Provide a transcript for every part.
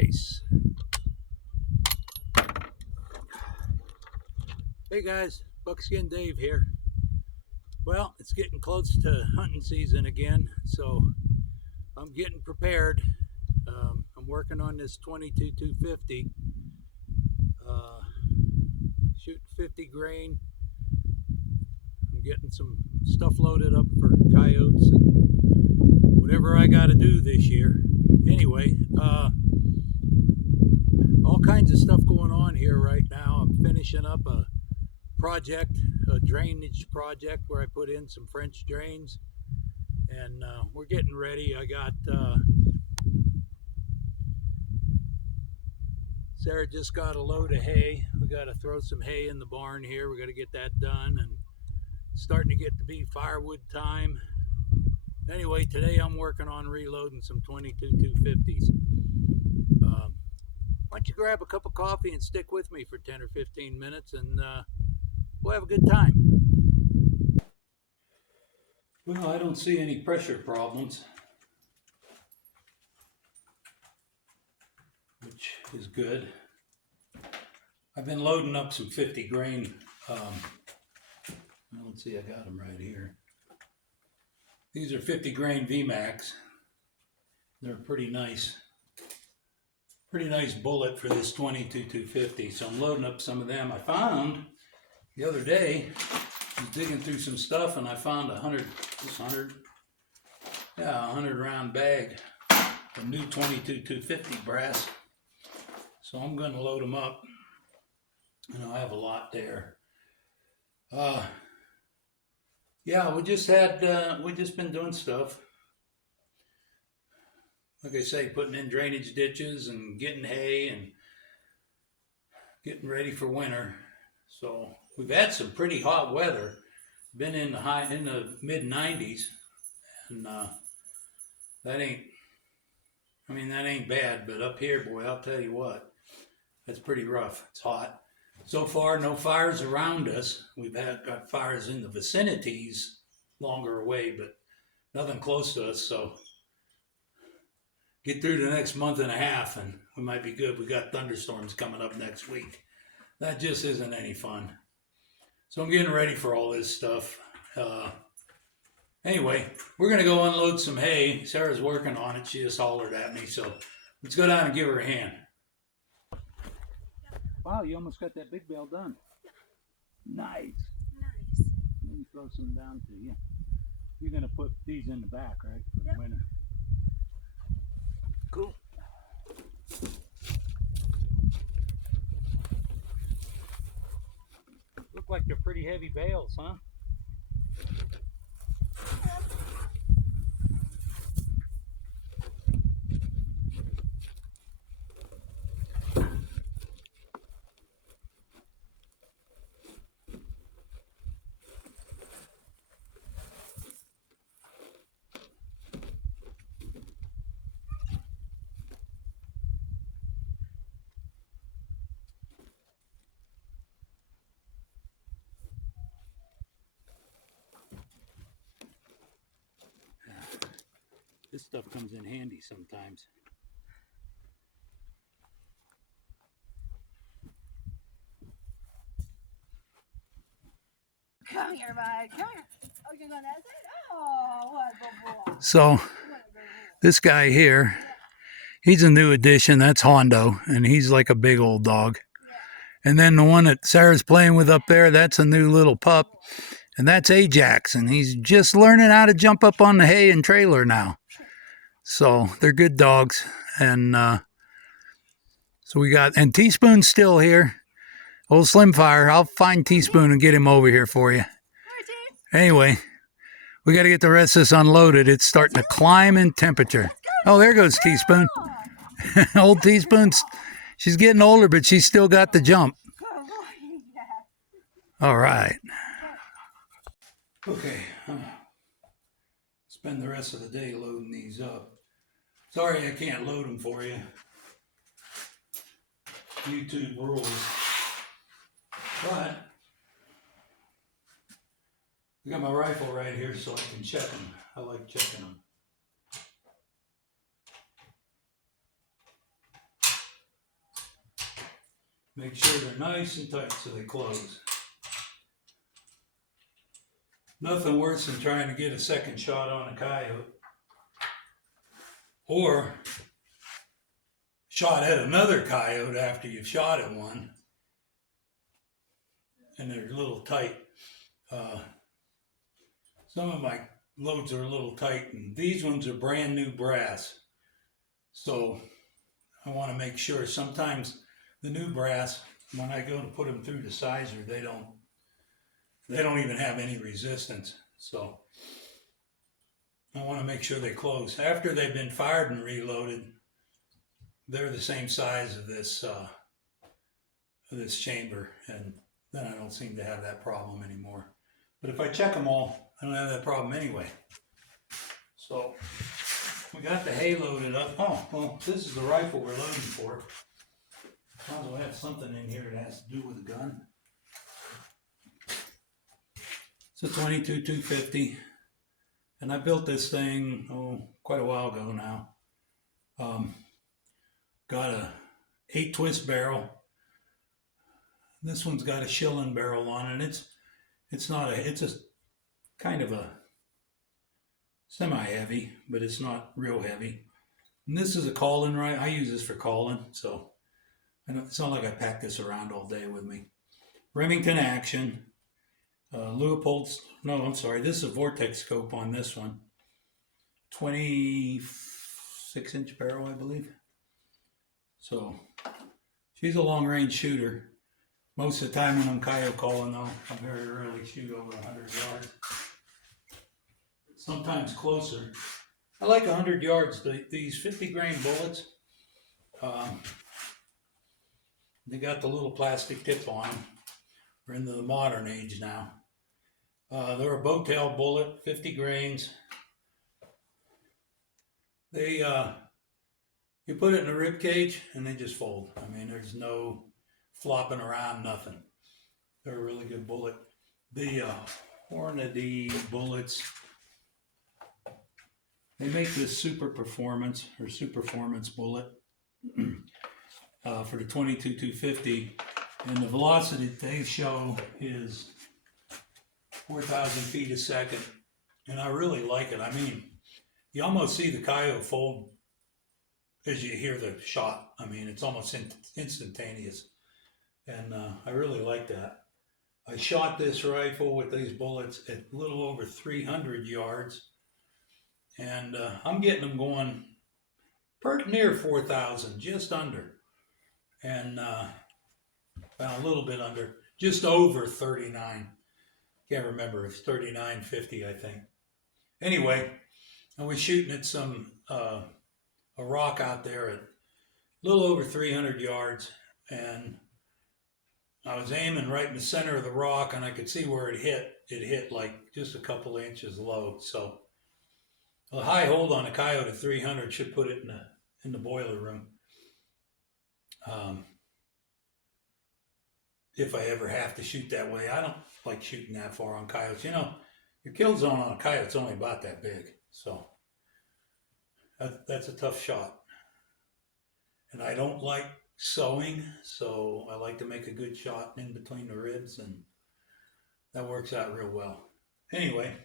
Nice. Hey guys, BuckskinDave here. Well, it's getting close to hunting season again, so I'm getting prepared. I'm working on this 22-250, shooting 50 grain. I'm getting some stuff loaded up for coyotes and whatever I got to do this year. Anyway, all kinds of stuff going on here right now. I'm finishing up a project, a drainage project where I put in some French drains, and we're getting ready. I got Sarah just got a load of hay. We got to throw some hay in the barn here. We got to get that done, and it's starting to get to be firewood time. Anyway, today I'm working on reloading some 22-250s. Why don't you grab a cup of coffee and stick with me for 10 or 15 minutes, and we'll have a good time. Well, I don't see any pressure problems, which is good. I've been loading up some 50 grain. Let's see, I got them right here. These are 50 grain VMAX. They're pretty nice bullet for this 22-250. So I'm loading up some of them. I found the other day, I was digging through some stuff, and I found a 100 round bag of new 22-250 brass. So I'm going to load them up, and I'll have a lot there. Yeah, we just been doing stuff. Like I say, putting in drainage ditches and getting hay and getting ready for winter. So we've had some pretty hot weather. Been in the mid 90s, and that ain't bad. But up here, boy, I'll tell you what, that's pretty rough. It's hot. So far, no fires around us. We've got fires in the vicinities longer away, but nothing close to us. So get through the next month and a half, and we might be good. We got thunderstorms coming up next week. That just isn't any fun. So I'm getting ready for all this stuff. Anyway, we're going to go unload some hay. Sarah's working on it. She just hollered at me. So let's go down and give her a hand. Wow, you almost got that big bale done. Nice. Nice. Let me throw some down to you. You're going to put these in the back, right? For the winter. Cool. Look like they're pretty heavy bales, huh? This stuff comes in handy sometimes. Come here, bud. Come here. Oh, you're going that side? Oh, what a good boy. So this guy here, he's a new addition. That's Hondo, and he's like a big old dog. And then the one that Sarah's playing with up there, that's a new little pup. And that's Ajax, and he's just learning how to jump up on the hay and trailer now. So they're good dogs. And so we got, and Teaspoon's still here. Old Slim Fire. I'll find Teaspoon and get him over here for you. Anyway, we got to get the rest of this unloaded. It's starting to climb in temperature. Oh, there goes Teaspoon. Old Teaspoon's, she's getting older, but she's still got the jump. All right. Okay. Spend the rest of the day loading these up. Sorry I can't load them for you. YouTube rules. But I got my rifle right here so I can check them. I like checking them. Make sure they're nice and tight so they close. Nothing worse than trying to get a second shot on a coyote. Or shot at another coyote after you've shot at one. And they're a little tight. Some of my loads are a little tight, and these ones are brand new brass. So I want to make sure. Sometimes the new brass, when I go to put them through the sizer, they don't even have any resistance. So I want to make sure they close. After they've been fired and reloaded, they're the same size of this chamber, and then I don't seem to have that problem anymore. But if I check them all, I don't have that problem anyway. So we got the hay loaded up. Oh, well, this is the rifle we're loading for. Might as well have something in here that has to do with a gun. It's a 22 250, and I built this thing quite a while ago now. Got a 8 twist barrel. This one's got a shilling barrel on it. It's a kind of a semi-heavy, but it's not real heavy. And this is a calling rifle. I use this for calling, so it's not like I pack this around all day with me. Remington Action. This is a Vortex scope on this one. 26-inch barrel, I believe. So she's a long-range shooter. Most of the time when I'm coyote calling, though, I very rarely shoot over 100 yards. Sometimes closer. I like 100 yards. These 50 grain bullets, they got the little plastic tip on them. We're into the modern age now. They're a bow tail bullet, 50 grains. You put it in a rib cage and they just fold. I mean, there's no flopping around, nothing. They're a really good bullet. The Hornady bullets, they make this super performance bullet for the 22 250, and the velocity they show is 4,000 feet a second, and I really like it. I mean, you almost see the coyote fold as you hear the shot. I mean, it's almost instantaneous, and I really like that. I shot this rifle with these bullets at a little over 300 yards, and I'm getting them going pretty near 4,000, just under, and a little bit under, just over 39. Can't remember, it's 39.50, I think. Anyway, I was shooting at a rock out there at a little over 300 yards, and I was aiming right in the center of the rock, and I could see where it hit. It hit like just a couple inches low. So a high hold on a coyote at 300 should put it in the boiler room. If I ever have to shoot that way. I don't like shooting that far on coyotes. You know, your kill zone on a coyote's only about that big. So that's a tough shot. And I don't like sewing, so I like to make a good shot in between the ribs, and that works out real well. Anyway,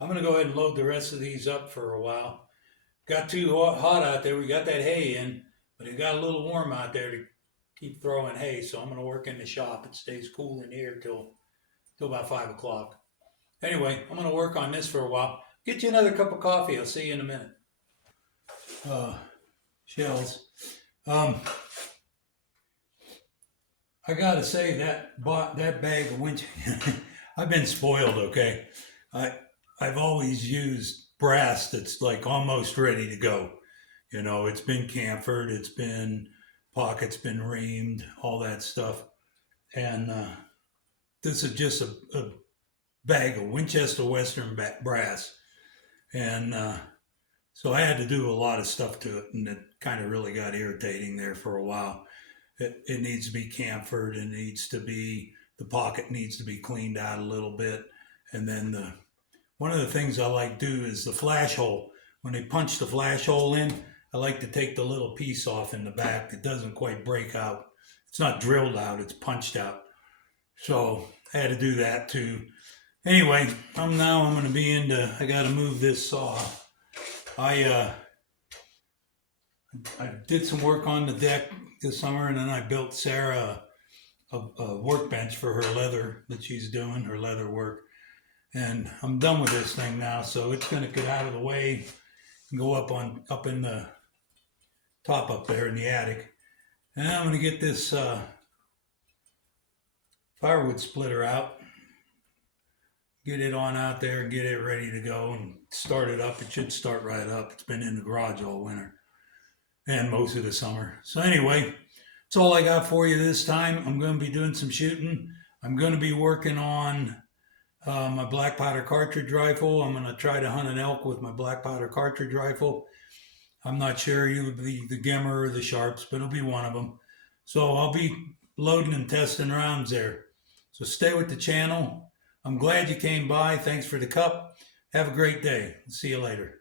I'm going to go ahead and load the rest of these up for a while. Got too hot out there. We got that hay in, but it got a little warm out there to keep throwing hay, so I'm going to work in the shop. It stays cool in here till about 5 o'clock. Anyway, I'm going to work on this for a while. Get you another cup of coffee. I'll see you in a minute. Shells. I gotta say that bag of winch, I've been spoiled. Okay, I've always used brass that's like almost ready to go. You know, it's been camfered, it's been pockets, been reamed, all that stuff, and this is just a bag of Winchester Western brass, and so I had to do a lot of stuff to it, and it kind of really got irritating there for a while. It needs to be camfered, and the pocket needs to be cleaned out a little bit. And then one of the things I like to do is the flash hole. When they punch the flash hole in, I like to take the little piece off in the back that doesn't quite break out It's not drilled out, it's punched out. So I had to do that too. Anyway, I'm going to be into, I got to move this saw. I did some work on the deck this summer, and then I built Sarah a workbench for her leather that she's doing, her leather work. And I'm done with this thing now, so it's going to get out of the way and go up in the top up there in the attic. And then I'm going to get this firewood splitter out, get it on out there, get it ready to go and start it up. It should start right up. It's been in the garage all winter and most of the summer. So anyway, that's all I got for you this time. I'm going to be doing some shooting. I'm going to be working on my black powder cartridge rifle. I'm going to try to hunt an elk with my black powder cartridge rifle. I'm not sure either the Gemmer or the Sharps, but it'll be one of them. So I'll be loading and testing rounds there. So stay with the channel. I'm glad you came by. Thanks for the cup. Have a great day. See you later.